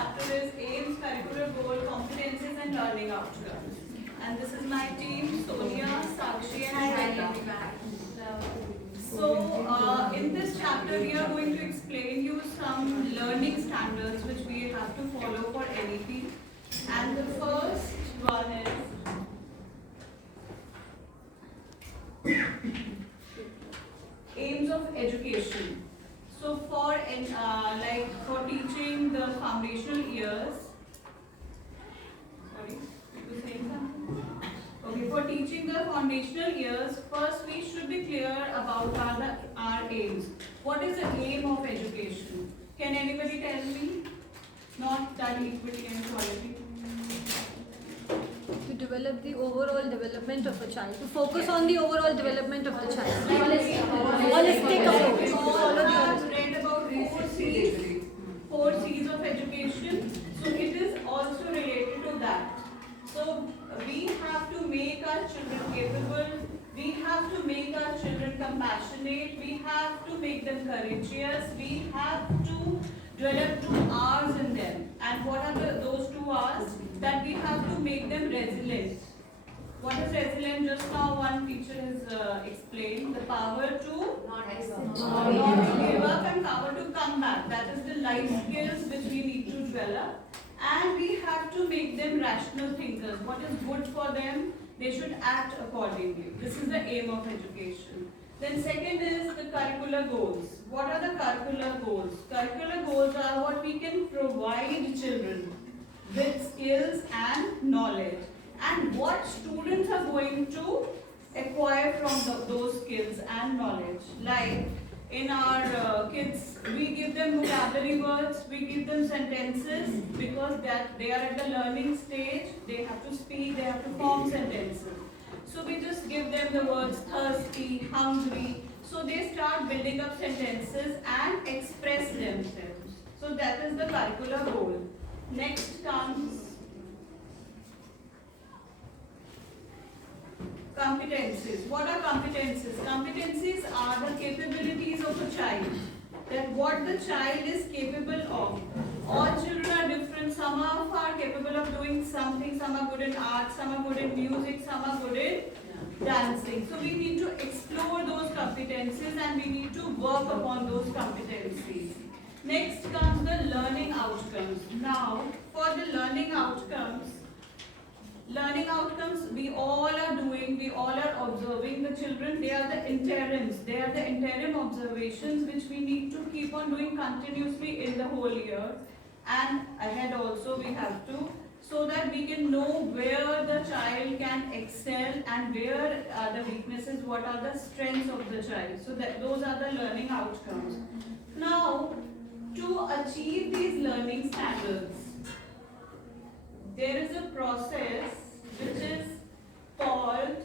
chapter is aims, curricular goal, competencies and learning outcomes. And this is my team, Sonia, Sakshi and Shweta. So in this chapter we are going to explain you some learning standards which we have to follow for NEP. And the first one is aims of education. So for for teaching the foundational years, sorry, you were saying something? Okay, for teaching the foundational years, first we should be clear about our aims. What is the aim of education? Can anybody tell me? Not that equity and equality. To develop the overall development of a child, to focus on the overall development of the child. Holistic approach. We all have read about four C's of education. So it is also related to that. So we have to make our children capable, we have to make our children compassionate, we have to make them courageous, we have to develop 2 R's in them. And what are those 2 R's? That we have to make them resilient. What is resilient? Just now one teacher has explained. The power to not give up and power to come back. That is the life skills which we need to develop. And we have to make them rational thinkers. What is good for them, they should act accordingly. This is the aim of education. Then second is the curricular goals. What are the curricular goals? Curricular goals are what we can provide children with skills and knowledge. And what students are going to acquire from those skills and knowledge. Like in our kids, we give them vocabulary words, we give them sentences because that they are at the learning stage, they have to speak, they have to form sentences. So we just give them the words thirsty, hungry, so they start building up sentences and express themselves. So that is the curricular goal. Next comes competencies. What are competencies? Competencies are the capabilities of a child. That what the child is capable of. All children are different. Some are capable of doing something. Some are good in art. Some are good in music. Some are good in dancing. So we need to explore those competencies and we need to work upon those competencies. Next comes the learning outcomes. Now, for the learning outcomes we all are doing, we all are observing the children. They are the interims. They are the interim observations which we need to keep on doing continuously in the whole year. And ahead also we have to, so that we can know where the child can excel and where are the weaknesses, what are the strengths of the child. So that those are the learning outcomes. Now, to achieve these learning standards, there is a process which is called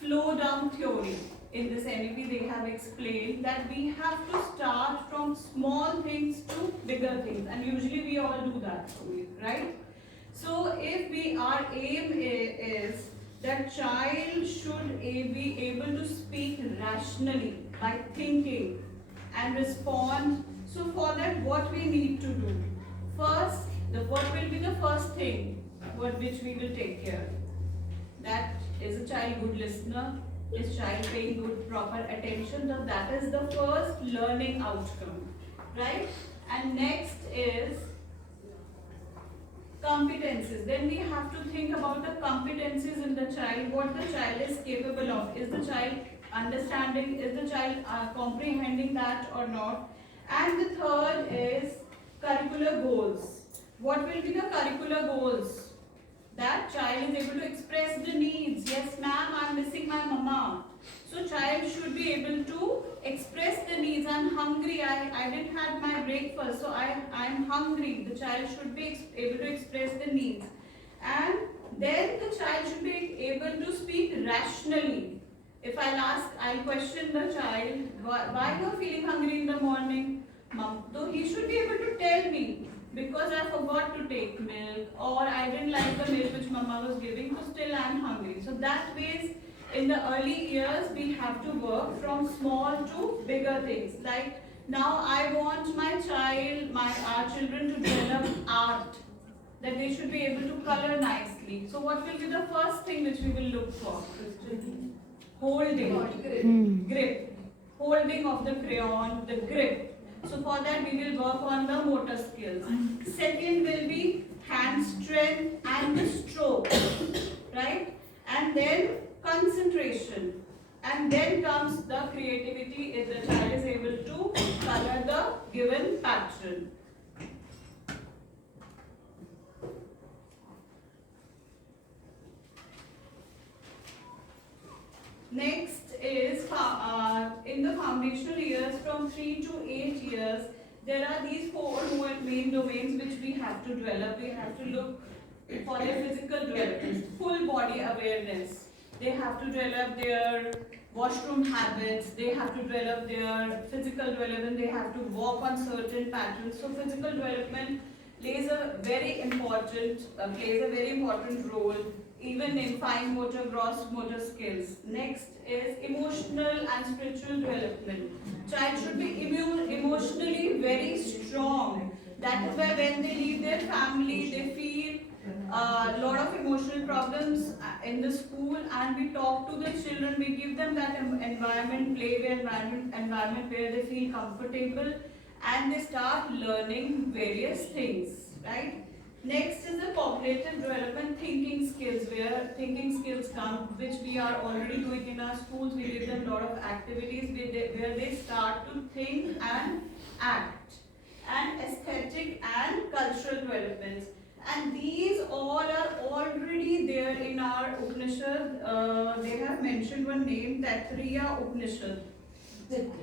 flow down theory. In this NEP they have explained that we have to start from small things to bigger things, and usually we all do that, right? So if our aim is that child should be able to speak rationally by thinking and respond. So for that, what we need to do? First, what will be the first thing which we will take care? That is a child good listener? Is child paying good proper attention? So that is the first learning outcome, right? And next is competencies. Then we have to think about the competencies in the child, what the child is capable of. Is the child understanding? Is the child comprehending that or not? And the third is curricular goals. What will be the curricular goals? That child is able to express the needs. Yes, ma'am, I'm missing my mama. So child should be able to express the needs. I'm hungry. I didn't have my breakfast, so I'm hungry. The child should be able to express the needs. And then the child should be able to speak rationally. If I'll question the child, why you are feeling hungry in the morning? Mom, so he should be able to tell me, because I forgot to take milk, or I didn't like the milk which mama was giving, so still I am hungry. So that way, in the early years, we have to work from small to bigger things. Like now I want our children to develop art, that they should be able to color nicely. So what will be the first thing which we will look for? Holding, grip, holding of the crayon, the grip. So for that we will work on the motor skills. Second will be hand strength and the stroke, right? And then concentration. And then comes the creativity if the child is able to color the given pattern. Next is in the foundational years from 3 to 8 years, there are these 4 main domains which we have to develop. We have to look for their physical development, full body awareness. They have to develop their washroom habits, they have to develop their physical development, they have to walk on certain patterns. So physical development plays a very important role even in fine motor, gross motor skills. Next is emotional and spiritual development. Child should be emotionally very strong. That is why when they leave their family, they feel a lot of emotional problems in the school, and we talk to the children, we give them that environment, environment where they feel comfortable and they start learning various things, right? Next is the cognitive development, thinking skills, where thinking skills come, which we are already doing in our schools. We give them a lot of activities where they start to think and act. And aesthetic and cultural developments. And these all are already there in our Upanishad. They have mentioned one name, Taittiriya Upanishad. Taittiriya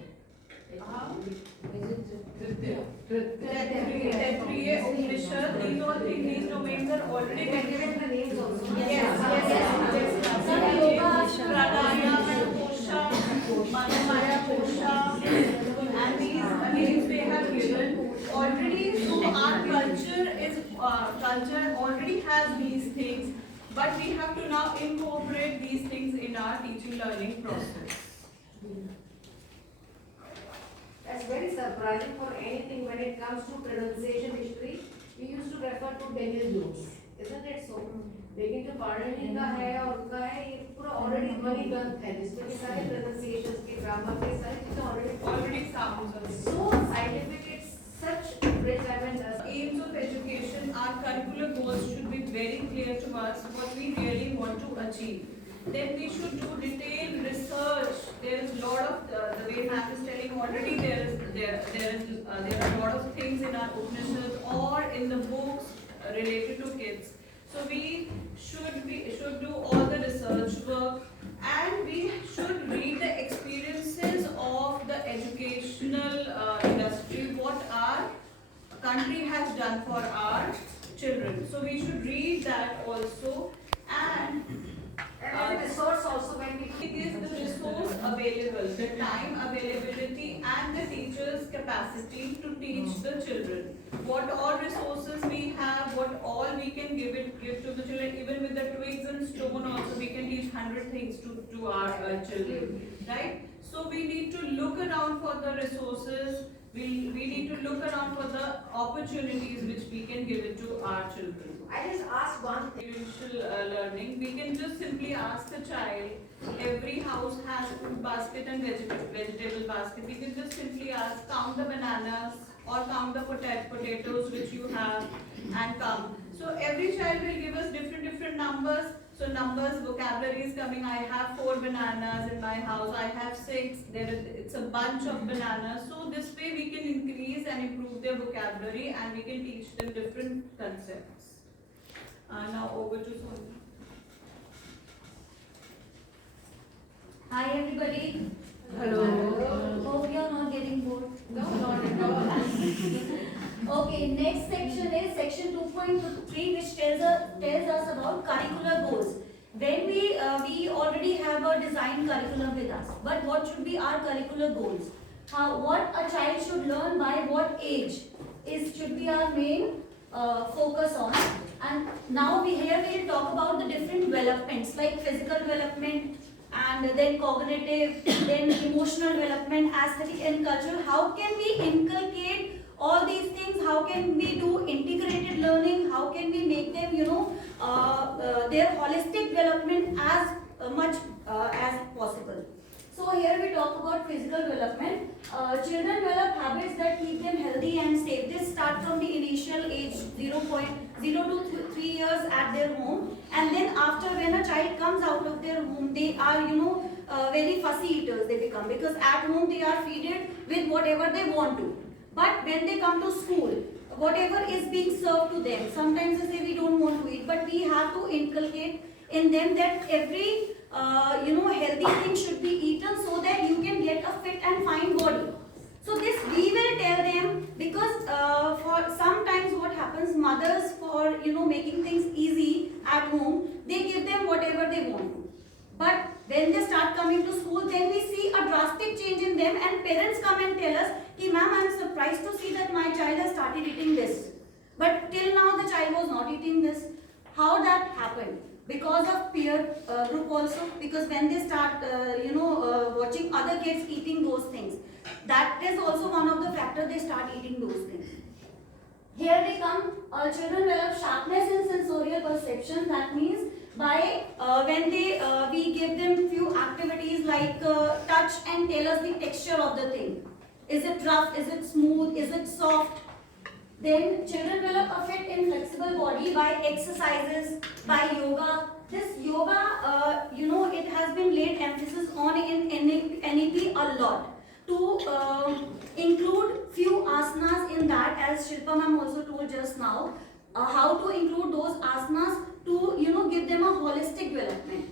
Upanishad. These all these domains are already mentioned. Yes. Pranayama Kosha, Manomaya Kosha, and these names they have given already. So our culture already has these things, but we have to now incorporate these things in our teaching learning process. That's very surprising for anything when it comes to pronunciation history. We used to refer to Daniel Jones, isn't it so? लेकिन जो पढ़ने का है और उनका है ये पूरा ऑलरेडी ध्वनि ग्रंथ है जिसमें कि सारे pronunciations के grammar के सारी चीजें already sounds are so scientific. It's such rich. I mean, aims of education, our curricular goals should be very clear to us what we really want to achieve. Then we should do detailed research. There is a lot of the way Matt is telling already. There are a lot of things in our Upanishads or in the books related to kids. So we should do all the research work, and we should read the experiences of the educational industry, what our country has done for our children. So we should read that also, and the resource also when we it is the resource available, the time availability and the teacher's capacity to teach the children. What all resources we have, what all we can give to the children, even with the twigs and stone also we can teach 100 things to our children, right? So we need to look around for the resources, we need to look around for the opportunities which we can give it to our children. I just asked one thing. Experiential learning, we can just simply ask the child, every house has food basket and vegetable basket. We can just simply ask, count the bananas or count the potatoes which you have and come. So every child will give us different numbers. So numbers, vocabulary is coming. I have 4 bananas in my house. I have 6. It's a bunch of bananas. So this way we can increase and improve their vocabulary, and we can teach them different concepts. Now over to Sonia. Hi everybody. Hello. Hope you're not getting bored. No, not at all. Okay, next section is section 2.3, which tells us about curricular goals. When we already have a design curriculum with us, but what should be our curricular goals? What a child should learn by what age should be our main focus on. And now we will talk about the different developments like physical development, and then cognitive, then emotional development, aesthetic and cultural. How can we inculcate all these things, how can we do integrated learning, how can we make them, their holistic development as much as possible. So here we talk about physical development. Children develop habits that keep them healthy and safe. This start from the initial age 0.0 to 3 years at their home, and then after, when a child comes out of their home, they are very fussy eaters they become, because at home they are fed with whatever they want to. But when they come to school, whatever is being served to them, sometimes they say we don't want to eat, but we have to inculcate in them that every healthy thing should be eaten so that you can get a fit and fine body. So this we will tell them, because for sometimes what happens, mothers, for making things easy at home, they give them whatever they want to. But when they start coming to school, then we see a drastic change in them, and parents come and tell us, "Ki ma'am, I am surprised to see that my child has started eating this. But till now the child was not eating this." How that happened? Because of peer group also, because when they start watching other kids eating those things, that is also one of the factors they start eating those things. Here we come, children develop sharpness in sensorial perception. That means by when we give them few activities like touch and tell us the texture of the thing. Is it rough? Is it smooth? Is it soft? Then children develop a fit and flexible body by exercises, by yoga. This yoga, it has been laid emphasis on in NEP a lot, to include few asanas in that, as Shilpa ma'am also told just now, how to include those asanas to give them a holistic development.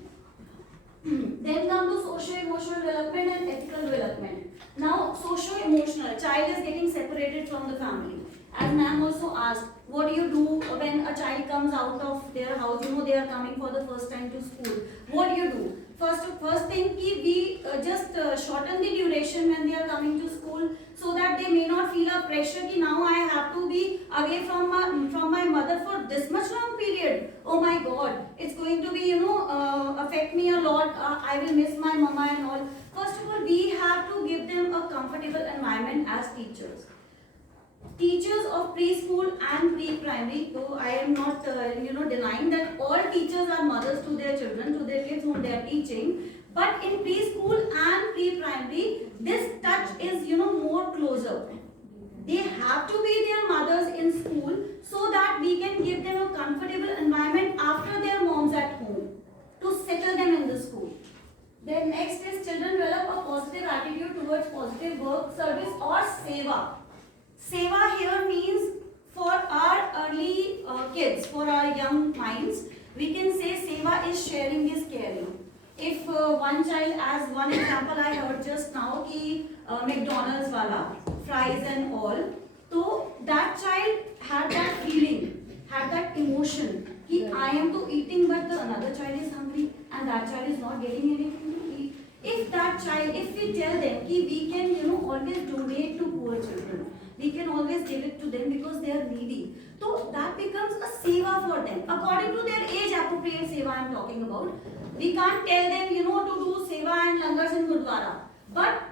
Then come to socio-emotional development and ethical development. Now, socio-emotional, child is getting separated from the family. As ma'am also asked, what do you do when a child comes out of their house? They are coming for the first time to school. What do you do? First thing, we just shorten the duration when they are coming to school, so that they may not feel a pressure ki now I have to be away from my mother for this much long period. Oh my God, it's going to be affect me a lot. I will miss my mama and all. First of all, we have to give them a comfortable environment as teachers. Teachers of preschool and pre-primary, though I am not denying that all teachers are mothers to their children, to their kids whom they are teaching, but in preschool and pre-primary, this touch is more closer. They have to be their mothers in school, so that we can give them a comfortable environment after their moms at home, to settle them in the school. Then next is children develop a positive attitude towards positive work, service or seva. Seva here means, for our early kids, for our young minds, we can say seva is sharing is caring. If one child, as one example I heard just now, ki McDonald's wala, fries and all, so that child had that feeling, had that emotion, ki I am to eating, but the another child is hungry and that child is not getting anything to eat. If that child, if we tell them ki we can always donate to poor children, we can always give it to them because they are needy. So that becomes a seva for them. According to their age appropriate seva I am talking about. We can't tell them, to do seva and langars in Gurdwara. But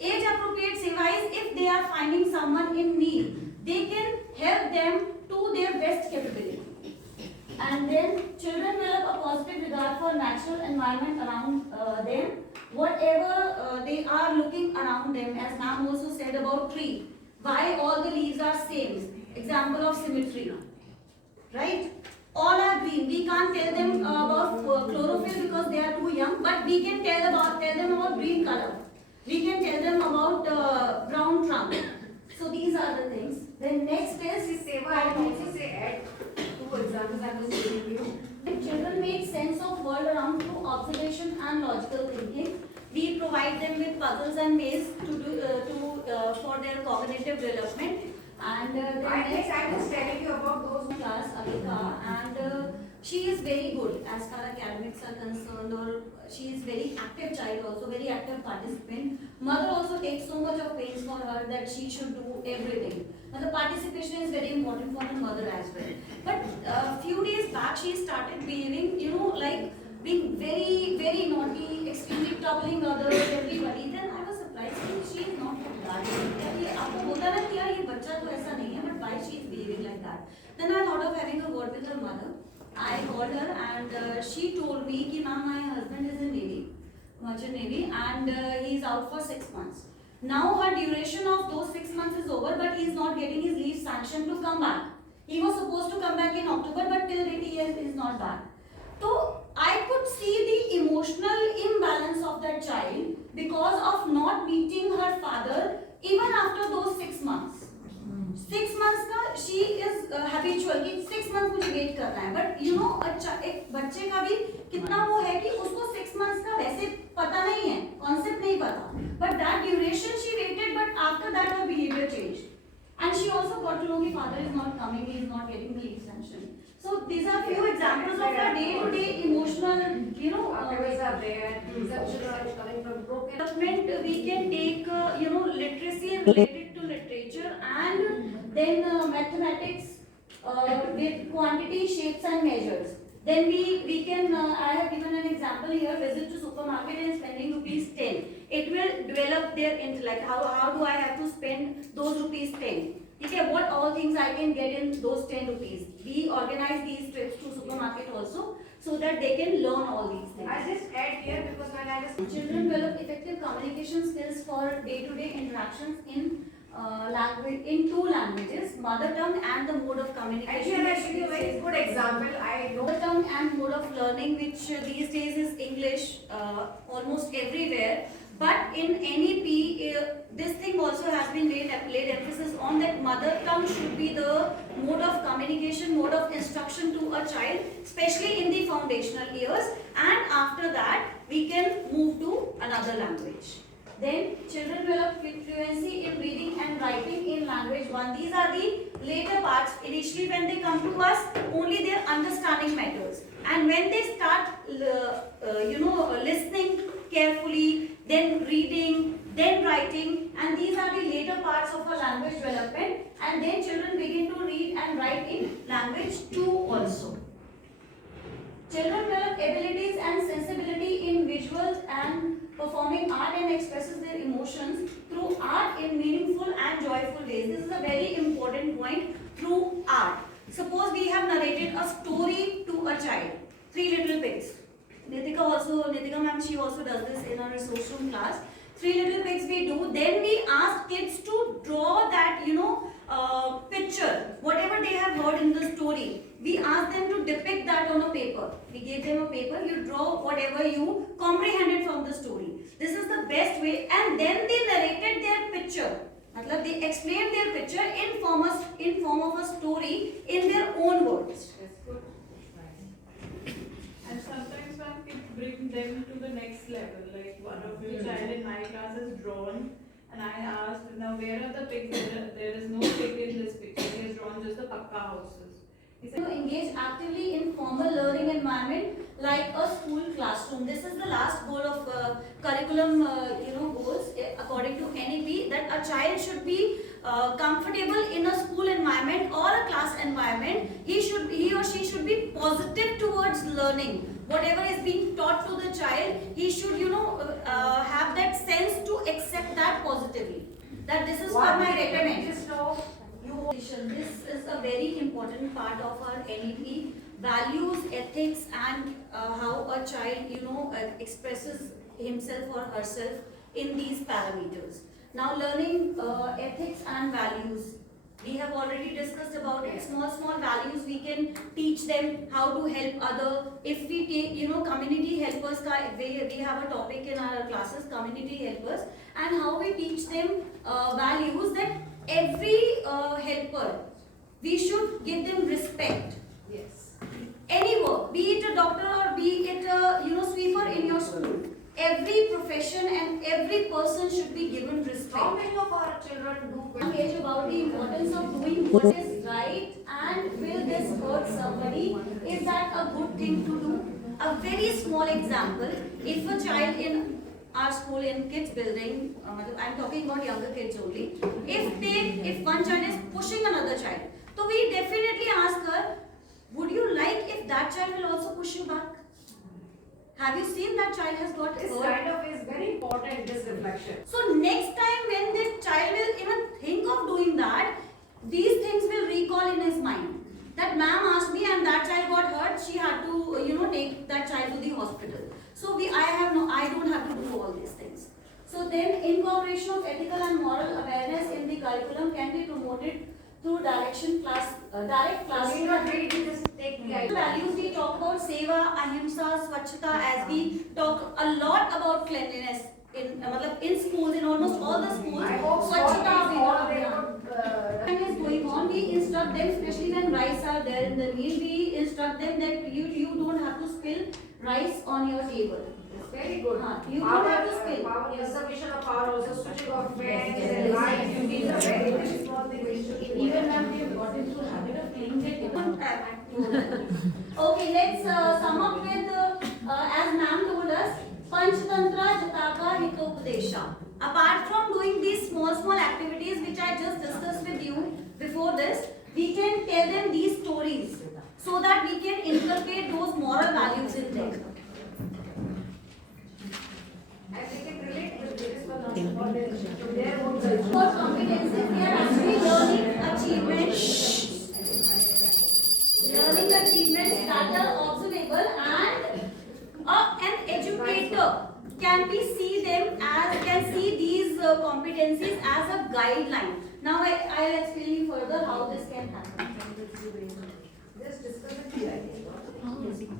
age appropriate seva is if they are finding someone in need, they can help them to their best capability. And then children develop a positive regard for natural environment around them. Whatever they are looking around them, as ma'am also said about tree. Why all the leaves are same? Example of symmetry. Right? All are green. We can't tell them about chlorophyll because they are too young, but we can tell them about green color. We can tell them about brown trunk. So these are the things. Then next is seva. I can also say add two examples I was giving you. Children make sense of world around through observation and logical thinking. We provide them with puzzles and mazes for their cognitive development. And I was telling you about those class, Alika, and she is very good as far as academics are concerned, or she is very active child, also very active participant. Mother also takes so much of pains for her that she should do everything. And the participation is very important for the mother as well. But a few days back she started behaving, like being very, very naughty, extremely troubling others, everybody. Then I was surprised that she is not like that. आपको होता ना कि यार ये बच्चा that. Then I thought of having a word with her mother. I called her and she told me कि ma'am, my husband is in Navy, merchant Navy, and he's out for 6 months. Now her duration of those 6 months is over, but he's not getting his leave sanctioned to come back. He was supposed to come back in October, but till date he is not back. So I could see the emotional imbalance of that child because of not meeting her father even after those 6 months. 6 months का she is habitual कि 6 months मुझे wait करना है, but you know एक बच्चे का भी कितना वो है कि उसको 6 months का वैसे पता नहीं है, concept नहीं पता, but that duration she waited, but after that her behavior changed, and she also got to know कि father is not coming, he is not getting the leave sanction. So these are few examples of the day-to-day emotional, you know, Activities are there. Some children are coming from broken. development. We can take, you know, literacy and related to literature, and then mathematics with quantity, shapes and measures. Then we can, I have given an example here, visit to supermarket and spending rupees 10. It will develop their intellect. How do I have to spend those rupees 10? Okay, what all things I can get in those 10 rupees. We organize these trips to supermarket also so that they can learn all these things. I just add here because when I was Children develop effective communication skills for day-to-day interactions in language, in two languages, mother tongue and the mode of communication. actually I give you a very good example. I know Mother tongue and mode of learning, which these days is English almost everywhere. But in NEP, this thing also has been laid emphasis on that mother tongue should be the mode of communication, mode of instruction to a child, especially in the foundational years. And after that, we can move to another language. Then children develop fluency in reading and writing in language 1. These are the later parts. Initially when they come to us, only their understanding matters. And when they start, listening carefully, then reading, then writing, and these are the later parts of a language development. And then children begin to read and write in language 2 also. Children develop abilities and sensibility in visuals and performing art and expresses their emotions through art in meaningful and joyful ways. This is a very important point, through art. Suppose we have narrated a story to a child, Three Little Pigs. Nitika ma'am, she also does this in our resource room class. Three Little Pigs we do, then we ask kids to draw that, picture, whatever they have heard in the story. We ask them to depict that on a paper. We gave them a paper, you draw whatever you comprehended from the story. This is the best way, and then they narrated their picture. Matlab they explained their picture in form of a story in their own words. And sometimes one can bring them to the next level. Like one of the child in my class is drawn, and I asked, now where are the pigs? There is no pig in this picture. He has drawn just the pakka houses. He said, Engage actively in formal learning environment like a school classroom. This is the last goal of curriculum, goals according to NEP, that a child should be comfortable in a school environment or a class environment. He or she should be positive towards learning. Whatever is being taught to the child, he should, have that sense to accept that positively. That this is for my betterment. This is a very important part of our NEP. Values, ethics, and how a child, expresses himself or herself in these parameters. Now, learning ethics and values. We have already discussed about it. Small values we can teach them how to help other. If we take, community helpers, we have a topic in our classes, community helpers, and how we teach them values that every helper, we should give them respect. yes. Any work, be it a doctor or be it a sweeper in your school. Every profession and every person should be given respect. How many of our children do Page about the importance of doing what is right and will this hurt somebody? Is that a good thing to do? A very small example, if a child in our school in kids building, I'm talking about younger kids only, if one child is pushing another child, so we definitely ask her, would you like if that child will also push you back? Have you seen that child has got this hurt? kind of is very important, this reflection. So next time when the child will even think of doing that, these things will recall in his mind. curriculum can be promoted through direct We classroom. are ready to just take the idea. Values we talk about seva, ahimsa, swachhata, as we talk a lot about cleanliness in schools, in almost all the schools. I hope Swachhata all they Abhiyan would, is going on. We instruct them, especially when rice are there in the meal. We instruct them that you don't have to spill rice on your table. It's very good. You don't have to spill. Power, conservation of power, also switching off fans Yes, and yes, lights. yes. These are very, very small things we should do. Even when we have got into habit of cleaning it. Okay, let's sum up with as ma'am told us, Panchtantra Jataka Hitopadesha. Apart from doing these small activities which I just discussed with you before this, we can tell them these stories so that we can inculcate those moral values in them. And they can relate with this one also to their own culture. For competencies, we are actually learning achievements that are observable, and an educator can see these competencies as a guideline. Now I'll explain you further how this can happen. Just discuss it here, I think.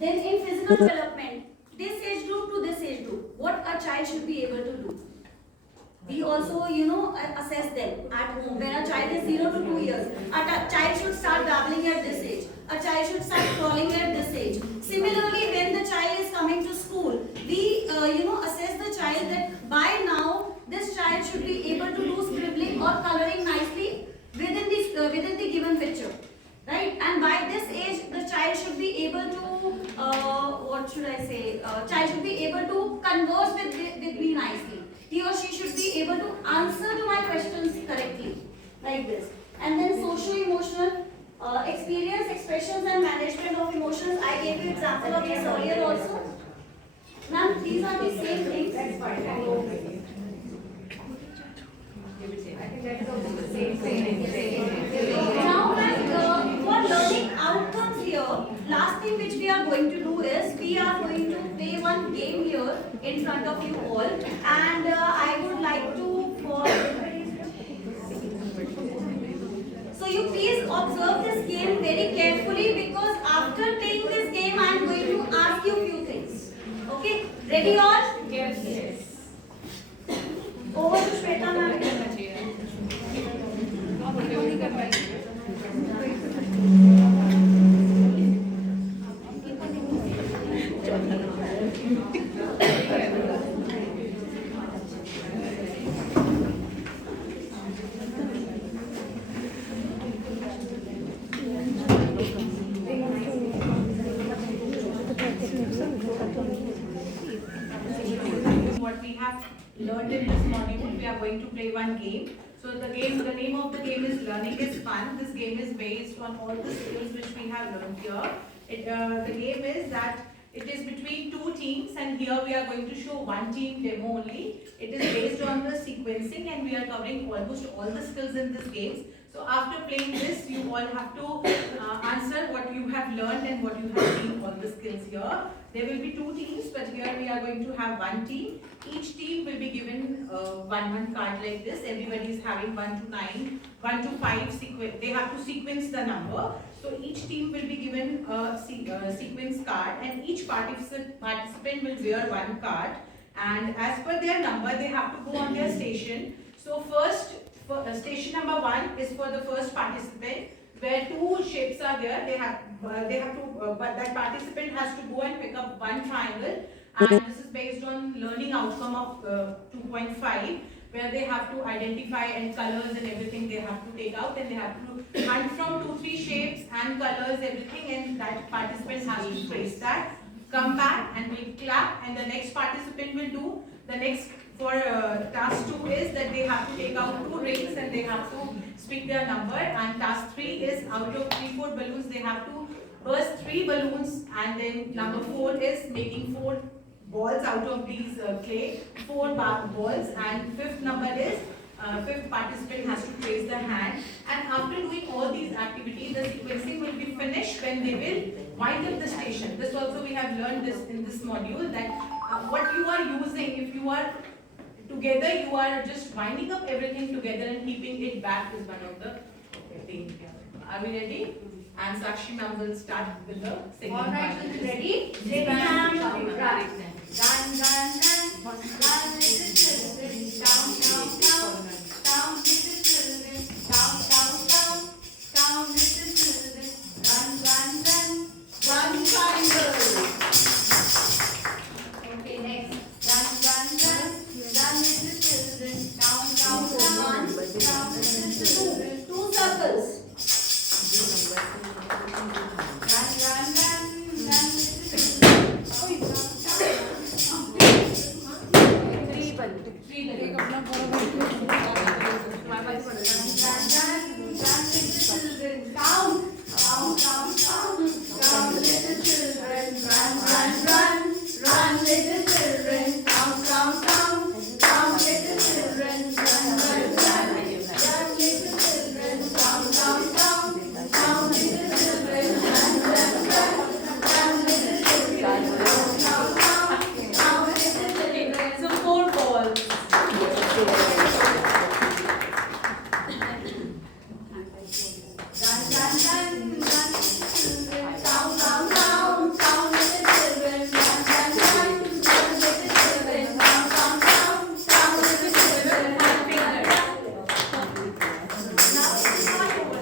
Then in physical development, this age group to this age group, what a child should be able to do. We also, assess them at home. When a child is 0 to 2 years, a child should start babbling at this age. A child should start crawling at this age. Similarly, when the child is coming to school, we, assess the child that by now this child should be able to do scribbling or coloring nicely within the given picture, right? And by this age, the child should be able to, child should be able to converse with me nicely. He or she should be able to answer to my questions correctly, like this. And then socio-emotional experience, expressions and management of emotions. I gave you example of this earlier also. Ma'am, these are the same things. That's fine. Okay. I think that's also the same thing. Now, ma'am, for learning outcomes here, last thing which we are going to do is we are going to play one game here in front of you all, and I would like to so you please observe this game very carefully, because after playing this game I am going to ask you few things. Okay, ready all? Yes. Over to Shweta ma'am. What we have learned in this module, we are going to play one game. So the name of the game is Learning is Fun. This game is based on all the skills which we have learned here. The game is that it is between two teams, and here we are going to show one team demo only. It is based on the sequencing, and we are covering almost all the skills in this game. So after playing this, you all have to answer what you have learned and what you have seen, all the skills here. There will be two teams, but here we are going to have one team. Each team will be given one card like this. Everybody is having 1 to 9, 1 to 5 sequence. They have to sequence the number. So each team will be given a sequence card, and each participant will wear one card. And as per their number, they have to go on their station. So first, station number 1 is for the first participant, where two shapes are there. They have to, but that participant has to go and pick up one triangle, and this is based on learning outcome of 2.5, where they have to identify and colors and everything they have to take out, and they have to hunt from 2-3 shapes and colors, everything, and that participant has to trace that, come back and will clap, and the next participant will do the next. For task 2 is that they have to take out 2 rings and they have to speak their number, and task 3 is out of 3-4 balloons they have to burst 3 balloons, and then number 4 is making 4 balls out of these clay, 4 balls, and 5th number is 5th participant has to raise the hand. And after doing all these activities, the sequencing will be finished when they will wind up the station. This also we have learned this in this module, that what you are using, if you are together you are just winding up everything together and keeping it back is one of the things. Are we ready? And Sakshi ma'am will start with the singing. All right, part. children, ready? Ready, ma'am. Run, run, run, run with the children, down, down, down, down with the children, down, down, down, down with the children, run, run, run, One triangle. okay, next, run, run, run, run with the children, down, down, down, down with the children, 2 circles. run, run, run, run with the children, Okay, so 4 balls.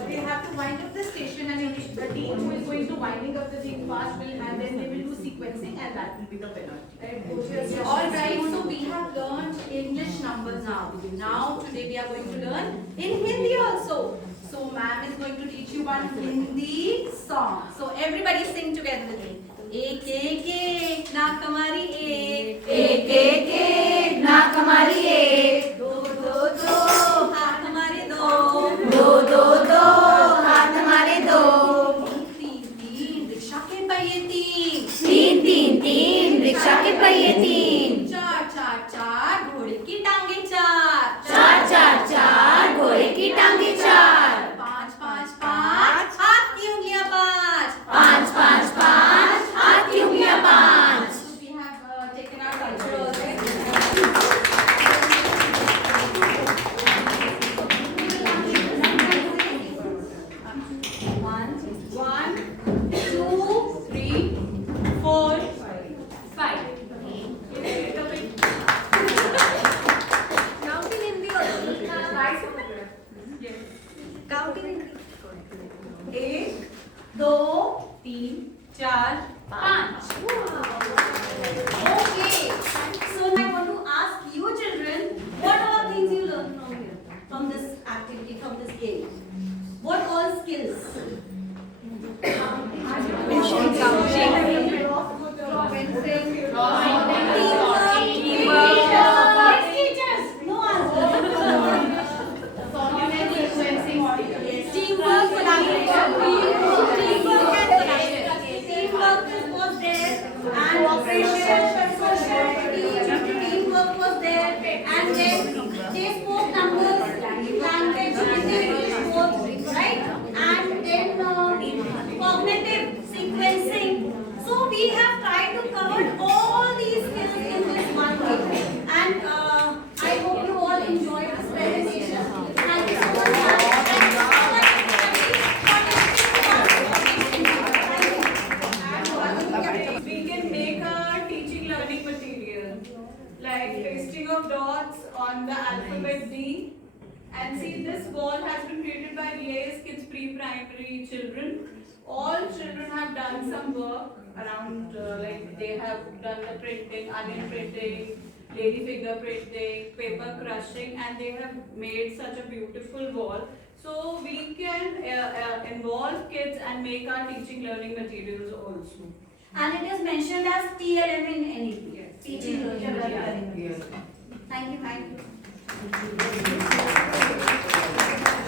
They have to wind up the station and the team who is going to winding up the thing fast will and then they will do sequencing and that will be the penalty. Alright, so we have learned English numbers now. Now today we are going to learn in Hindi also. So ma'am is going to teach you one Hindi song. So everybody sing together with me. एक एक एक नाक हमारी एक नाक हमारी एक, दो दो दो हाथ हमारे दो दो दो दो हाथ हमारे दो, तीन तीन रिक्शा के पहिए तीन तीन तीन तीन रिक्शा के पहिए तीन, चार चार चार घोड़े की टांगे चार चार चार चार घोड़े की टांगे चार, पाँच पाँच पाँच हाथ की उंगलियां पाँच पाँच पाँच पाँच हाथ की उंगलियां पाँच. So we have taken our culture also. One, 2, 3, 4, 5. Count in Hindi also. Count in Hindi. 1, 2, 3, 4, 5. Okay. So I want to ask you children, what all things you learn from here, from this activity, from this game? What all skills? Teachers, no answer. Teamwork, collaboration, teamwork and collaboration. Teamwork was there and teamwork was there and then they spoke numbers, language, English both, right? And then cognitive sequencing. So we have tried to cover all these skills in this one day. And I hope you all enjoyed this presentation. Thank you so much. Thank you so much. We can make a teaching learning material like pasting of dots on the alphabet D. And see, this wall has been created by VIS Kids Pre-Primary children. All children have done some work around, like they have done the printing, onion printing, lady figure printing, paper crushing, and they have made such a beautiful wall. So we can involve kids and make our teaching learning materials also. And it is mentioned as TLM in NEP. Yes. Teaching learning Yeah. material. Yes. Thank you. Thank you.